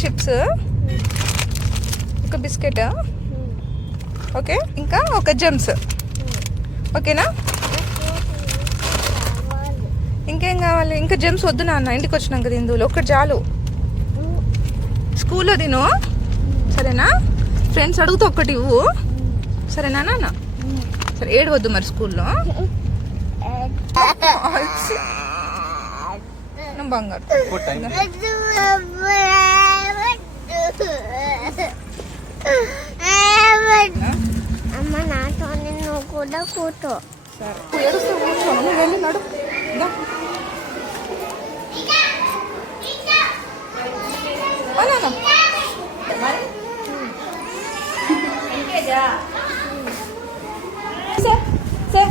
Chips, ఒక biscuit, okay, ఇంకా ఒక జెమ్స్, ఓకేనా? ఇంకేం కావాలి? ఇంకా జెమ్స్ వద్దు నాన్న, ఇంటికి వచ్చినాక తిందులో ఒక్కటి చాలు. స్కూల్లో తిను, సరేనా? ఫ్రెండ్స్ అడుగుతూ ఒక్కటి ఇవ్వు, సరేనా నాన్న? సరే, ఏడవద్దు మరి స్కూల్లో. బంగారు అమ్మ నాతో నువ్వు కూడా కూర్చో. సరే, ఏడుస్తూ కూర్చోను, నువ్వు వెళ్ళి నడు. Sir, sir,